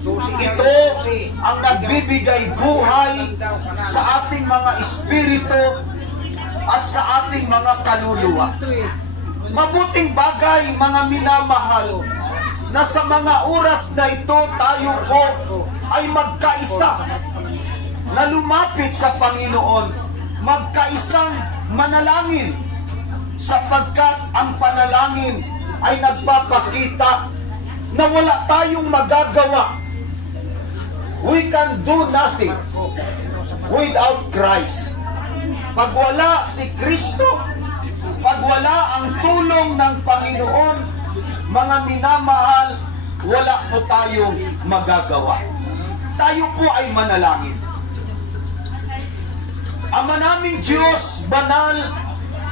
Ito ang nagbibigay buhay sa ating mga espiritu at sa ating mga kaluluwa. Mabuting bagay, mga minamahal, na sa mga oras na ito tayo po ay magkaisa, na lumapit sa Panginoon, magkaisang manalangin, sapagkat ang panalangin ay nagpapakita na wala tayong magagawa. We can do nothing without Christ. Pag wala si Kristo, pag wala ang tulong ng Panginoon, mga minamahal, wala po tayong magagawa. Tayo po ay manalangin. Ama naming Diyos, banal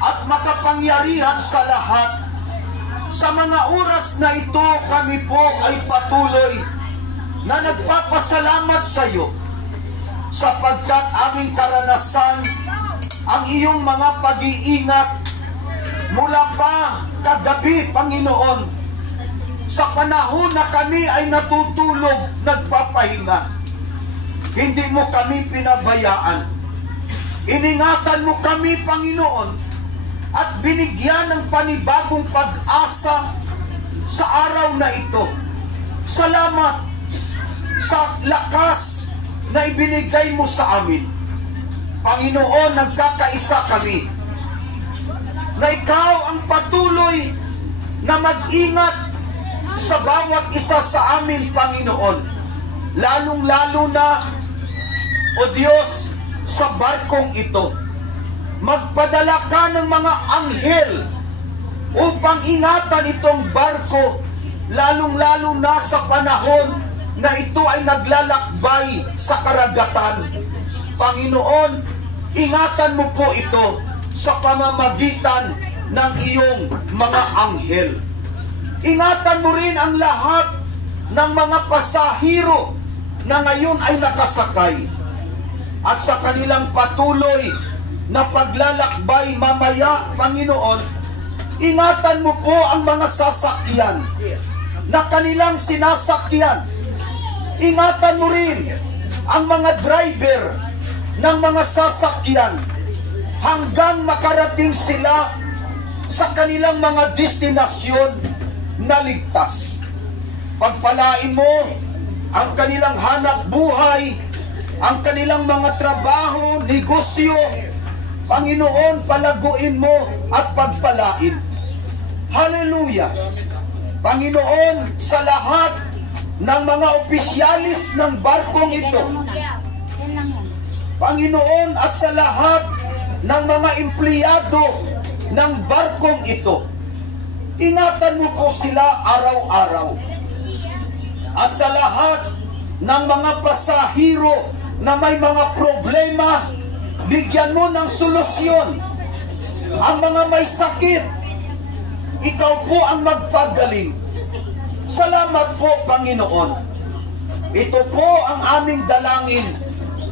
at makapangyarihan sa lahat, sa mga oras na ito kami po ay patuloy na nagpapasalamat sa iyo, sapagkat aming karanasan ang iyong mga pag-iingat mula pa kagabi, Panginoon, sa panahon na kami ay natutulog, nagpapahinga. Hindi mo kami pinabayaan. Iningatan mo kami, Panginoon, at binigyan ng panibagong pag-asa sa araw na ito. Salamat sa lakas na ibinigay mo sa amin. Panginoon, nagkakaisa kami na ikaw ang patuloy na mag-ingat sa bawat isa sa amin, Panginoon. Lalong-lalo na, O Diyos, sa barkong ito. Magpadala ka ng mga anghel upang ingatan itong barko, lalong-lalo na sa panahon na ito ay naglalakbay sa karagatan. Panginoon, ingatan mo po ito sa pamamagitan ng iyong mga anghel. Ingatan mo rin ang lahat ng mga pasahero na ngayon ay nakasakay, at sa kanilang patuloy na paglalakbay mamaya, Panginoon, ingatan mo po ang mga sasakyan na kanilang sinasakyan. Ingatan mo rin ang mga driver ng mga sasakyan hanggang makarating sila sa kanilang mga destinasyon na ligtas. Pagpalain mo ang kanilang hanap buhay, ang kanilang mga trabaho, negosyo. Panginoon, palaguin mo at pagpalain. Hallelujah! Panginoon, sa lahat ng mga opisyalis ng barkong ito, Panginoon, at sa lahat ng mga empleyado ng barkong ito, ingatan mo po sila araw-araw. At sa lahat ng mga pasahero na may mga problema, bigyan mo ng solusyon. Ang mga may sakit, ikaw po ang magpagaling. Salamat po, Panginoon. Ito po ang aming dalangin.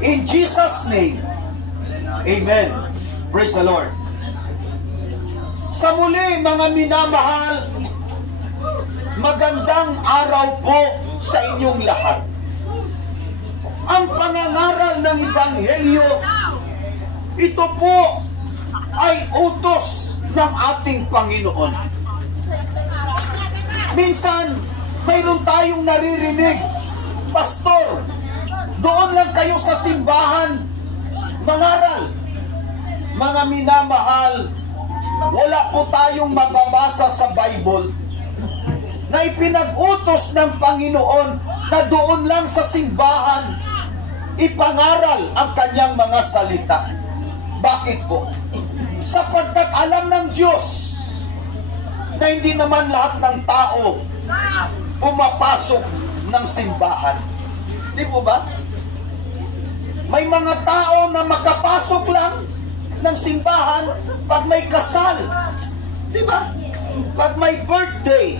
In Jesus' name, Amen. Praise the Lord. Sa muli, mga minamahal, magandang araw po sa inyong lahat. Ang pangangaral ng Ebanghelyo, ito po ay utos ng ating Panginoon. Minsan, mayroon tayong naririnig, Pastor, doon lang kayo sa simbahan mangaral. Mga minamahal, wala po tayong mababasa sa Bible na ipinag-utos ng Panginoon na doon lang sa simbahan ipangaral ang kanyang mga salita. Bakit po? Sapagkat alam ng Diyos na hindi naman lahat ng tao pumapasok ng simbahan. Di po ba? May mga tao na makapasok lang ng simbahan pag may kasal. Di ba? Pag may birthday,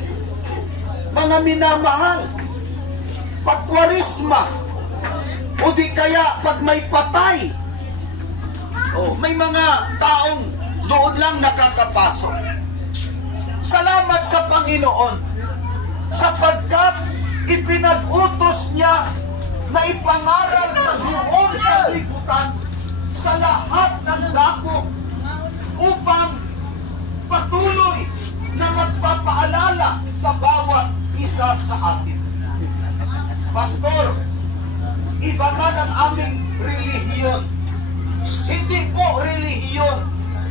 mga minamahal, pag kwarisma, o di kaya pag may patay. May mga taong doon lang nakakapasok. Salamat sa Panginoon, sapagkat ipinag-utos niya na ipangaral sa buong sanlibutan sa lahat ng dako upang patuloy na magpapaalala sa bawat isa sa atin. Pastor, iba man ang aming relihiyon. Hindi po relihiyon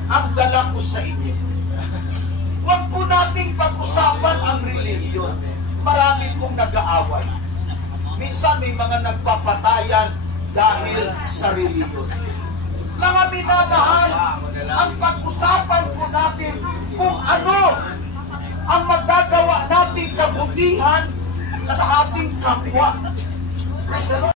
ang dala ko sa inyo. Huwag po nating pag-usapan ang relihiyon. Marami pong nag-aaway. Minsan may mga nagpapatayan dahil sa relihiyon. Mga minamahal, ang pag-usapan po natin kung ano ang magagawa nating kabutihan sa ating kapwa.